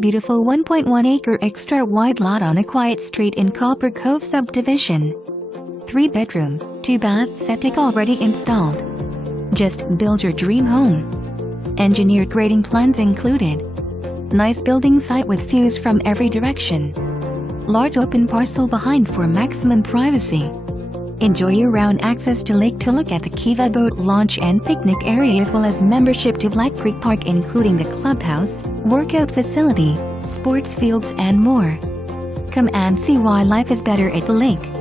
Beautiful 1.1-acre extra-wide lot on a quiet street in Copper Cove subdivision. 3-bedroom, 2-bath septic already installed. Just build your dream home. Engineered grading plans included. Nice building site with views from every direction. Large open parcel behind for maximum privacy. Enjoy year-round access to lake to look at the Kiva boat launch and picnic area, as well as membership to Black Creek Park, including the clubhouse, workout facility, sports fields and more. Come and see why life is better at the lake.